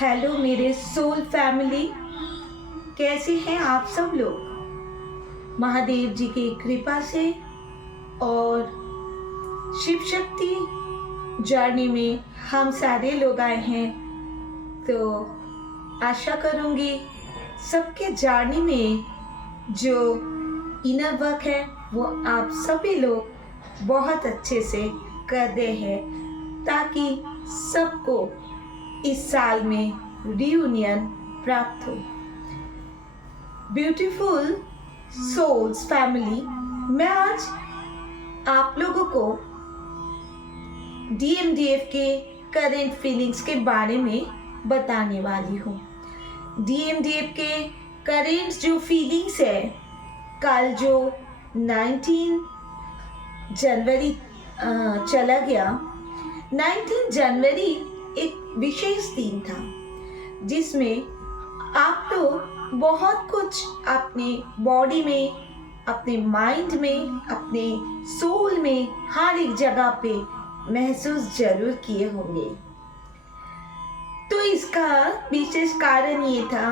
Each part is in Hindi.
हेलो मेरे सोल फैमिली, कैसे हैं आप सब लोग। महादेव जी की कृपा से और शिव शक्ति जर्नी में हम सारे लोग आए हैं, तो आशा करूंगी सबके जर्नी में जो इनर वर्क है वो आप सभी लोग बहुत अच्छे से कर रहे हैं, ताकि सबको इस साल में रियूनियन प्राप्त हो। ब्यूटीफुल सोल्स फैमिली, मैं आज आप लोगों को DMDF के करेंट फीलिंग्स के बारे में बताने वाली हूँ। DMDF के करेंट जो फीलिंग्स है, कल जो 19 जनवरी चला गया, 19 जनवरी एक विशेष दिन था जिसमें आप लोग बहुत कुछ अपने बॉडी में, अपने माइंड में, अपने सोल में, हर एक जगह पे महसूस जरूर किए होंगे। तो इसका विशेष कारण ये था,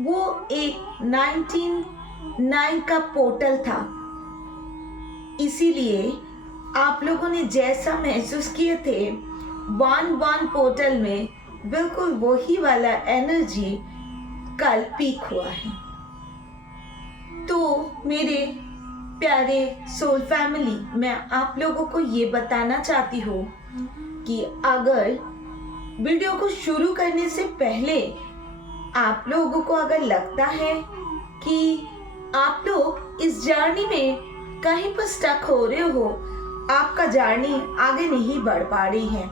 वो एक 19 का पोर्टल था, इसीलिए आप लोगों ने जैसा महसूस किए थे 1-1 पोर्टल में, बिल्कुल वही वाला एनर्जी कल पीक हुआ है। तो मेरे प्यारे सोल फैमिली, मैं आप लोगों को ये बताना चाहती हूँ कि अगर वीडियो को शुरू करने से पहले आप लोगों को अगर लगता है कि आप लोग इस जर्नी में कहीं पर स्टक हो रहे हो, आपका जर्नी आगे नहीं बढ़ पा रही है,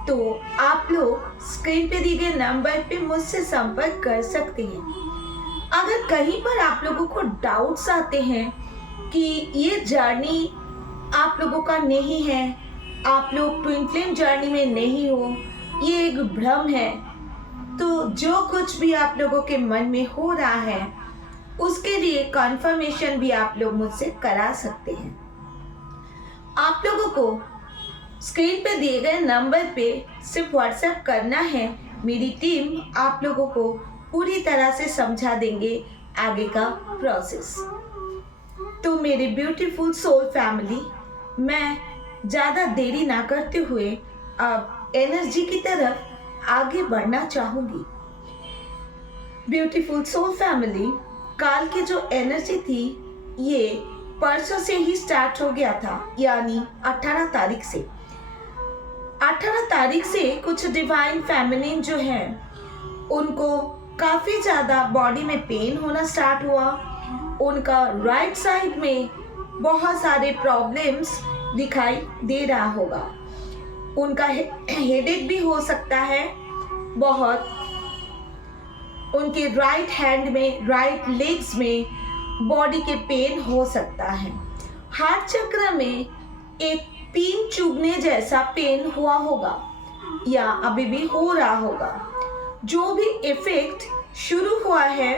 तो आप लोग स्क्रीन पे दिए गए नंबर पे मुझसे संपर्क कर सकते हैं। अगर कहीं पर आप लोगों को डाउट्स आते हैं कि ये जर्नी आप लोगों का नहीं है, आप लोग ट्विन फ्लेम जर्नी में नहीं हो, ये एक भ्रम है, तो जो कुछ भी आप लोगों के मन में हो रहा है उसके लिए कंफर्मेशन भी आप लोग मुझसे करा सकते हैं। आप लोगों को स्क्रीन पे दिए गए नंबर पे सिर्फ व्हाट्सएप करना है, मेरी टीम आप लोगों को पूरी तरह से समझा देंगे आगे का प्रोसेस। तो मेरे ब्यूटीफुल सोल फैमिली, मैं ज़्यादा देरी ना करते हुए अब एनर्जी की तरफ आगे बढ़ना चाहूँगी। ब्यूटीफुल सोल फैमिली, काल की जो एनर्जी थी ये परसों से ही स्टार्ट हो गया था, यानी 18 तारीख से। 18 तारीख से कुछ डिवाइन फेमिनिन जो हैं उनको काफ़ी ज़्यादा बॉडी में पेन होना स्टार्ट हुआ। उनका राइट साइड में बहुत सारे प्रॉब्लम्स दिखाई दे रहा होगा। उनका हेडेक भी हो सकता है बहुत। उनके राइट हैंड में, राइट लेग्स में बॉडी के पेन हो सकता है। हार्ट चक्र में एक पिन चुभने जैसा पेन हुआ होगा या अभी भी हो रहा होगा। जो भी इफेक्ट शुरू हुआ है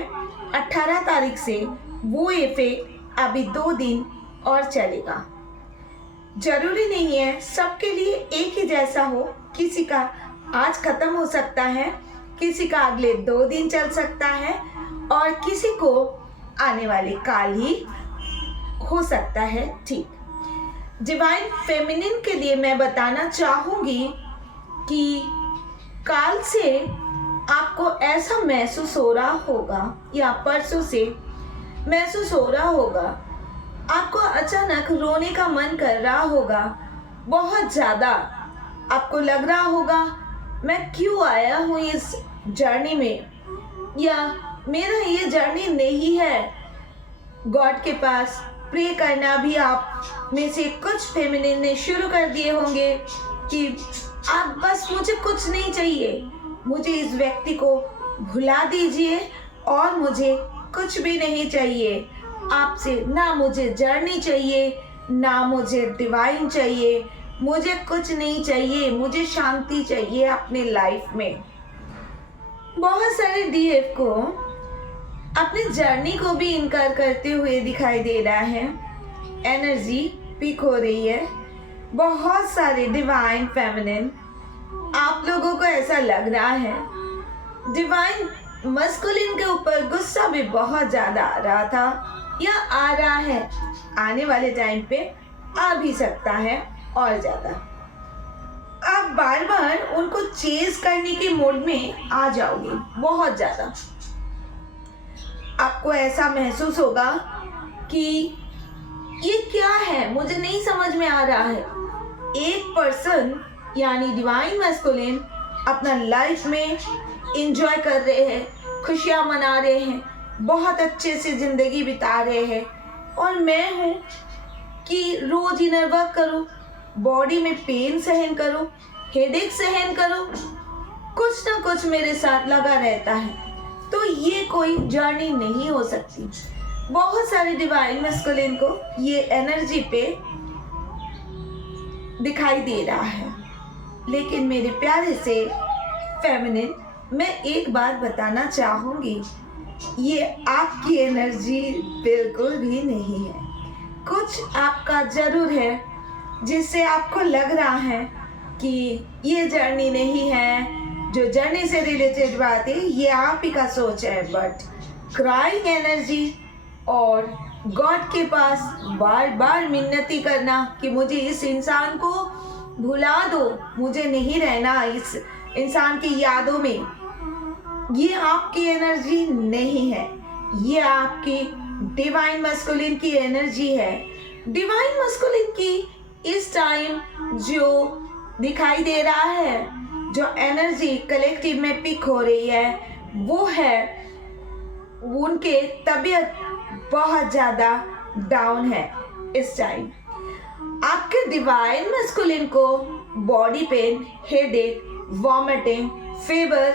18 तारीख से, वो इफेक्ट अभी 2 दिन और चलेगा। जरूरी नहीं है सबके लिए एक ही जैसा हो, किसी का आज खत्म हो सकता है, किसी का अगले 2 दिन चल सकता है, और किसी को आने वाले काल ही हो सकता है ठीक। डिवाइन फेमिनिन के लिए मैं बताना चाहूँगी कि काल से आपको ऐसा महसूस हो रहा होगा, या परसों से महसूस हो रहा होगा, आपको अचानक रोने का मन कर रहा होगा, बहुत ज़्यादा आपको लग रहा होगा मैं क्यों आया हूँ इस जर्नी में, या मेरा ये जर्नी नहीं है। गॉड के पास प्रे करना भी आप में से कुछ फेमिनिन ने शुरू कर दिए होंगे कि आप बस, मुझे कुछ नहीं चाहिए, मुझे इस व्यक्ति को भुला दीजिए और मुझे कुछ भी नहीं चाहिए आपसे, ना मुझे जर्नी चाहिए, ना मुझे डिवाइन चाहिए, मुझे कुछ नहीं चाहिए, मुझे शांति चाहिए अपने लाइफ में। बहुत सारे DF को अपनी जर्नी को भी इनकार करते हुए दिखाई दे रहा है। एनर्जी पीक हो रही है। बहुत सारे डिवाइन फेमिनिन आप लोगों को ऐसा लग रहा है डिवाइन मस्कुलिन के ऊपर गुस्सा भी बहुत ज्यादा आ रहा था या आ रहा है, आने वाले टाइम पे आ भी सकता है और ज्यादा। आप बार बार उनको चेज करने के मोड में आ जाओगे बहुत ज्यादा। आपको ऐसा महसूस होगा कि ये क्या है, मुझे नहीं समझ में आ रहा है। एक पर्सन यानी डिवाइन मैस्कुलिन अपना लाइफ में एंजॉय कर रहे हैं, खुशियाँ मना रहे हैं, बहुत अच्छे से ज़िंदगी बिता रहे हैं, और मैं हूँ कि रोज इनर वर्क करूँ, बॉडी में पेन सहन करूँ, हेडेक सहन करूँ, कुछ ना कुछ मेरे साथ लगा रहता है। तो ये कोई जर्नी नहीं हो सकती। बहुत सारे डिवाइन मैस्कुलिन को ये एनर्जी पे दिखाई दे रहा है। लेकिन मेरे प्यारे से फेमिनिन, मैं एक बात बताना चाहूँगी, ये आपकी एनर्जी बिल्कुल भी नहीं है। कुछ आपका ज़रूर है जिससे आपको लग रहा है कि ये जर्नी नहीं है, जो जर्नी से रिलेटेड बात है ये आप ही का सोच है। बट क्राइंग एनर्जी और गॉड के पास बार बार मिन्नती करना कि मुझे इस इंसान को भुला दो, मुझे नहीं रहना इस इंसान की यादों में, ये आपकी एनर्जी नहीं है, ये आपकी डिवाइन मस्कुलिन की एनर्जी है। डिवाइन मस्कुलिन की इस टाइम जो दिखाई दे रहा है, जो एनर्जी कलेक्टिव में पिक हो रही है, वो है उनके तबीयत बहुत ज़्यादा डाउन है इस टाइम। आपके डिवाइन मस्कुलिन को body pain, headache, vomiting, fever,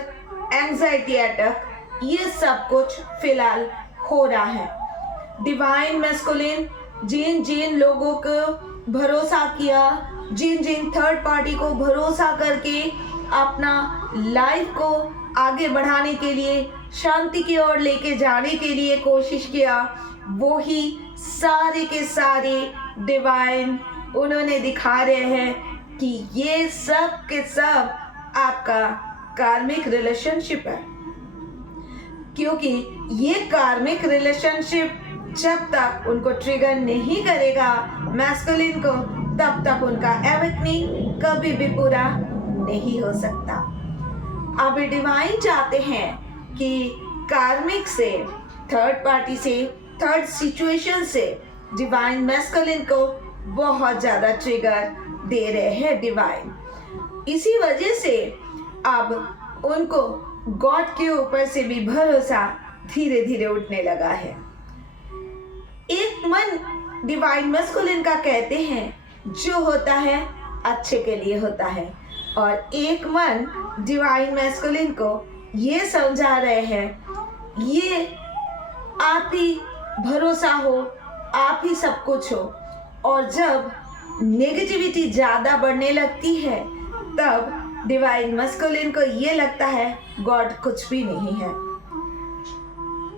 anxiety attack, ये सब कुछ फिलहाल हो रहा है। डिवाइन मस्कुलिन जिन जिन लोगों को भरोसा किया, जिन जिन थर्ड पार्टी को भरोसा करके अपना लाइफ को आगे बढ़ाने के लिए, शांति की ओर लेके जाने के लिए कोशिश किया, वो ही सारे के सारे डिवाइन उन्होंने दिखा रहे हैं कि ये सब के सब आपका कार्मिक रिलेशनशिप है। क्योंकि ये कार्मिक रिलेशनशिप जब तक उनको ट्रिगर नहीं करेगा मैस्कुलिन को, तब तक उनका एवेकनिंग कभी भी पूरा नहीं हो सकता। अब डिवाइन चाहते हैं कि कार्मिक से, थर्ड पार्टी से, थर्ड सिचुएशन से डिवाइन मैस्कुलिन को बहुत ज़्यादा ट्रिगर दे रहे हैं डिवाइन। इसी वजह से अब उनको गॉड के ऊपर से भी भरोसा धीरे धीरे उठने लगा है। एक मन डिवाइन मैस्कुलिन का कहते हैं जो होता है अच्छे के लिए होता है, और एक मन डिवाइन मैस्कुलिन को ये समझा रहे हैं ये आप ही भरोसा हो, आप ही सब कुछ हो। और जब नेगेटिविटी ज़्यादा बढ़ने लगती है तब डिवाइन मैस्कुलिन को ये लगता है गॉड कुछ भी नहीं है,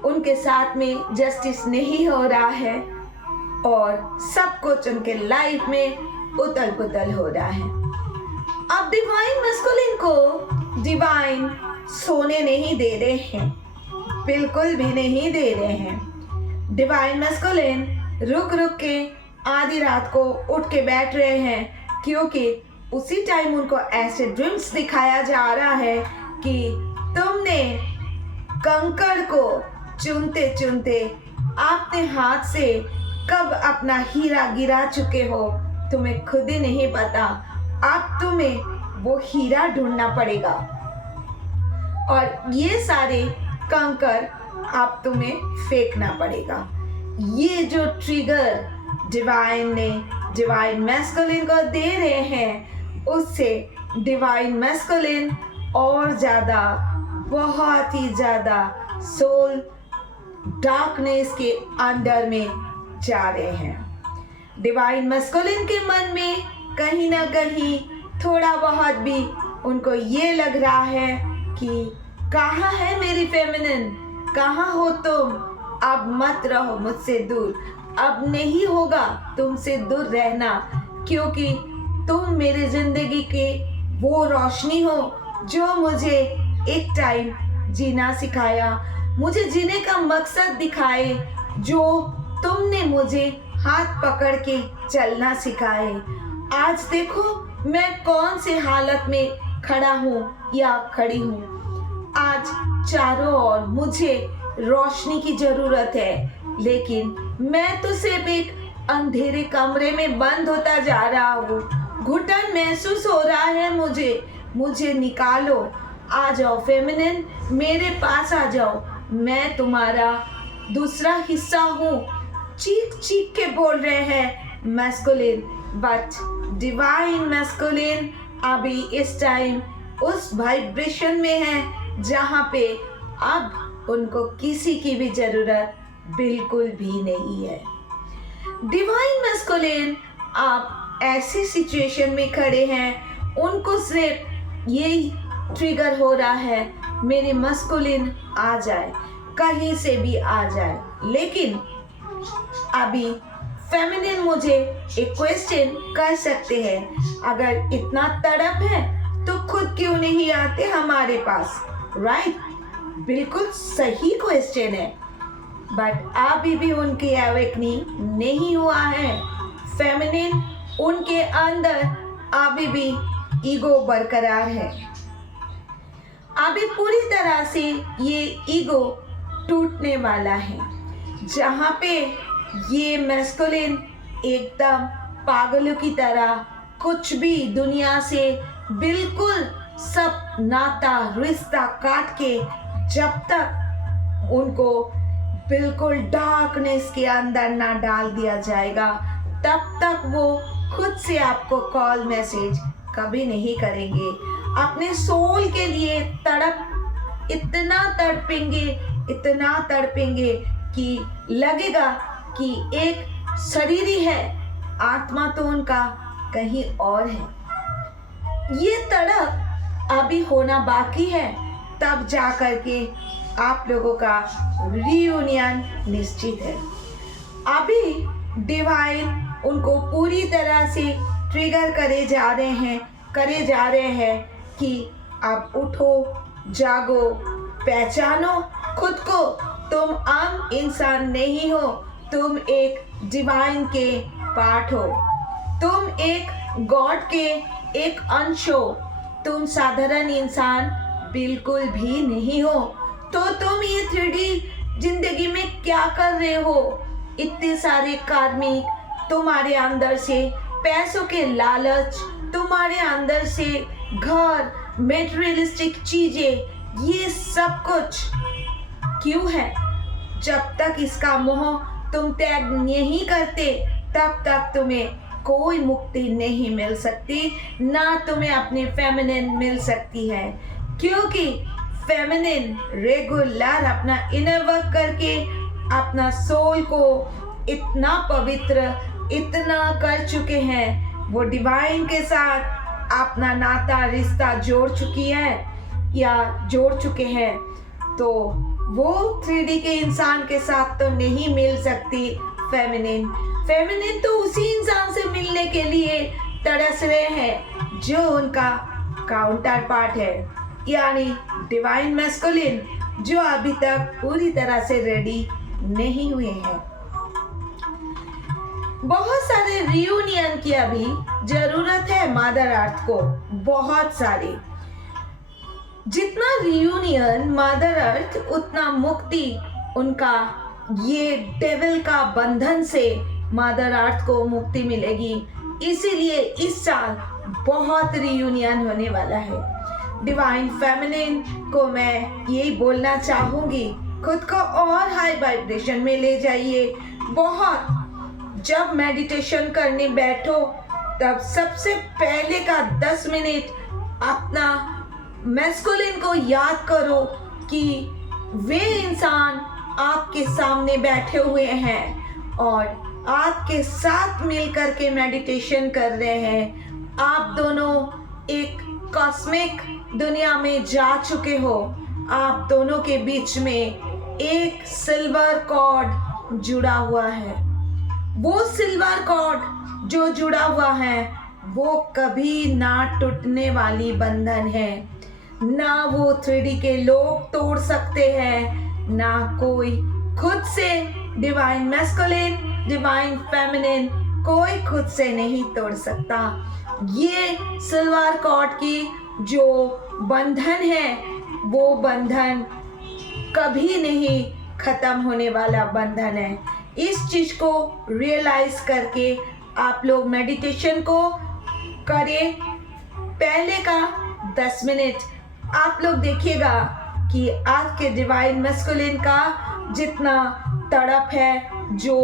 उनके साथ में जस्टिस नहीं हो रहा है और सब कुछ उनके लाइफ में उथल पुथल हो रहा है। अब डिवाइन मैस्कुलिन को डिवाइन सोने नहीं दे रहे हैं, बिल्कुल भी नहीं दे रहे हैं। डिवाइन मैस्कुलिन रुक रुक के आधी रात को उठ के बैठ रहे हैं, क्योंकि उसी टाइम उनको ऐसे ड्रीम्स दिखाया जा रहा है कि तुमने कंकड़ को चुनते चुनते आपने हाथ से कब अपना हीरा गिरा चुके हो, तुम्हें खुद ही नहीं पता। अब तुम्हें वो हीरा ढूंढना पड़ेगा और ये सारे कंकड़ आप तुम्हें फेंकना पड़ेगा। ये जो ट्रिगर डिवाइन मैस्कुलिन को दे रहे हैं, उससे डिवाइन मैस्कुलिन और ज़्यादा, बहुत ही ज़्यादा सोल डार्कनेस के अंदर में जा रहे हैं। डिवाइन मैस्कुलिन के मन में कहीं ना कहीं थोड़ा बहुत भी उनको ये लग रहा है कि कहाँ है मेरी फेमिनिन, कहाँ हो तुम, अब मत रहो मुझसे दूर, अब नहीं होगा तुमसे दूर रहना, क्योंकि तुम मेरी जिंदगी के वो रोशनी हो जो मुझे एक टाइम जीना सिखाया, मुझे जीने का मकसद दिखाए, जो तुमने मुझे हाथ पकड़ के चलना सिखाए। आज देखो मैं कौन से हालत में खड़ा हूँ या खड़ी हूँ। आज चारों ओर मुझे रोशनी की जरूरत है, लेकिन मैं तो सिर्फ एक अंधेरे कमरे में बंद होता जा रहा हूँ। घुटन महसूस हो रहा है मुझे निकालो। आ जाओ फेमिनिन, मेरे पास आ जाओ, मैं तुम्हारा दूसरा हिस्सा हूँ। चीख चीख के बोल रहे हैं मैस्कुलिन, बट डिवाइन मैस्कुलिन अभी इस टाइम उस वाइब्रेशन में है जहाँ पे अब उनको किसी की भी जरूरत बिल्कुल भी नहीं है। डिवाइन मैस्कुलिन आप ऐसी सिचुएशन में खड़े हैं, उनको सिर्फ यही ट्रिगर हो रहा है मेरे मस्कुलिन आ जाए, कहीं से भी आ जाए। लेकिन अभी फेमिनिन मुझे एक क्वेश्चन कर सकते हैं, अगर इतना तड़प है तो खुद क्यों नहीं आते हमारे पास, राइट? बिल्कुल सही क्वेश्चन है, बट अभी भी उनकी अवेकनिंग नहीं हुआ है। फेमिनिन उनके अंदर अभी भी ईगो बरकरार है। अभी पूरी तरह से ये ईगो टूटने वाला है, जहाँ पे ये मैस्कुलिन एकदम पागलों की तरह कुछ भी दुनिया से बिल्कुल सब नाता रिश्ता काट के, जब तक उनको बिल्कुल डार्कनेस के अंदर ना डाल दिया जाएगा, तब तक वो खुद से आपको कॉल मैसेज कभी नहीं करेंगे। अपने सोल के लिए इतना तड़पेंगे कि लगेगा कि एक शरीर ही है, आत्मा तो उनका कहीं और है। ये तड़प अभी होना बाकी है, तब जा करके आप लोगों का रियूनियन निश्चित है। अभी डिवाइन उनको पूरी तरह से ट्रिगर करे जा रहे हैं कि आप उठो, जागो, पहचानो खुद को। तुम आम इंसान नहीं हो, तुम एक डिवाइन के पार्ट हो, तुम एक गॉड के एक अंश हो, तुम साधारण इंसान बिल्कुल भी नहीं हो। तो तुम ये 3D जिंदगी में क्या कर रहे हो? इतने सारे कार्मिक तुम्हारे अंदर से, पैसों के लालच तुम्हारे अंदर से, घर, मेटेरियलिस्टिक चीजें, ये सब कुछ क्यों है? जब तक इसका मोह तुम त्याग नहीं करते, तब तक तुम्हें कोई मुक्ति नहीं मिल सकती, ना तुम्हें अपनी फेमिनिन मिल सकती है। क्योंकि फेमिनिन रेगुलर अपना इनर वर्क करके अपना सोल को इतना पवित्र, इतना कर चुके हैं, वो डिवाइन के साथ अपना नाता रिश्ता जोड़ चुके हैं, तो वो 3D के इंसान के साथ तो नहीं मिल सकती फेमिनिन तो उसी इंसान से मिलने के लिए तरस रहे हैं जो उनका काउंटर पार्ट है, यानी डिवाइन मैस्कुलिन, जो अभी तक पूरी तरह से रेडी नहीं हुए हैं। बहुत सारे रियूनियन की अभी जरूरत है मदर अर्थ को, बहुत सारे। जितना रियूनियन मदर अर्थ, उतना मुक्ति उनका ये डेविल का बंधन से मदर अर्थ को मुक्ति मिलेगी। इसीलिए इस साल बहुत रियूनियन होने वाला है। डिवाइन फेमिनिन को मैं यही बोलना चाहूंगी, खुद को और हाई वाइब्रेशन में ले जाइए। बहुत जब मेडिटेशन करने बैठो, तब सबसे पहले का 10 मिनट अपना मैस्कुलिन को याद करो कि वे इंसान आपके सामने बैठे हुए हैं और आपके साथ मिलकर के मेडिटेशन कर रहे हैं। आप दोनों एक कॉस्मिक दुनिया में जा चुके हो। आप दोनों के बीच में एक सिल्वर कॉर्ड जुड़ा हुआ है। वो सिल्वर कॉर्ड जो जुड़ा हुआ है, वो कभी ना टूटने वाली बंधन है। ना वो 3D के लोग तोड़ सकते हैं, ना कोई खुद से डिवाइन मैस्कुलिन, डिवाइन फेमिनिन कोई खुद से नहीं तोड़ सकता। ये सिल्वर कॉर्ड की जो बंधन है वो बंधन कभी नहीं खत्म होने वाला बंधन है। इस चीज को रियलाइज करके आप लोग मेडिटेशन को करें। पहले का 10 मिनट आप लोग देखिएगा कि आपके डिवाइन मैस्कुलिन का जितना तड़प है, जो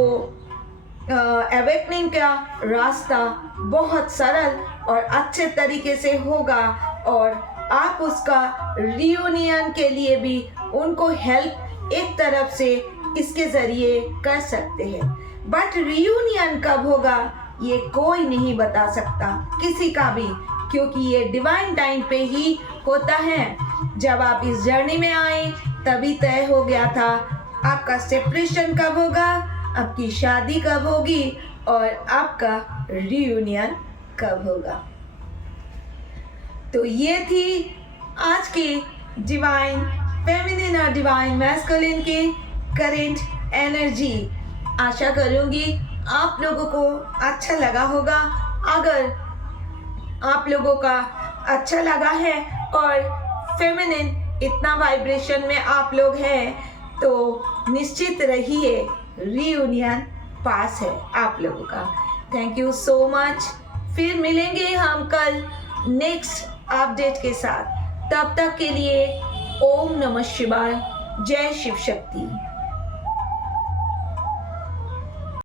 अवेकनिंग का रास्ता बहुत सरल और अच्छे तरीके से होगा और आप उसका रियूनियन के लिए भी उनको हेल्प एक तरफ से इसके ज़रिए कर सकते हैं। बट रियूनियन कब होगा ये कोई नहीं बता सकता, किसी का भी, क्योंकि ये डिवाइन टाइम पे ही होता है। जब आप इस जर्नी में आए तभी तय हो गया था आपका सेपरेशन कब होगा, आपकी शादी कब होगी और आपका रियूनियन कब होगा। तो ये थी आज की डिवाइन फेमिनिन और डिवाइन मैस्कुलिन की करेंट एनर्जी। आशा करूँगी आप लोगों को अच्छा लगा होगा। अगर आप लोगों का अच्छा लगा है और फेमिनिन इतना वाइब्रेशन में आप लोग हैं तो निश्चित रहिए रियूनियन पास है आप लोगों का। Thank you so much. फिर मिलेंगे हम कल नेक्स्ट अपडेट के साथ। तब तक के लिए ओम नमः शिवाय। जय शिव शक्ति।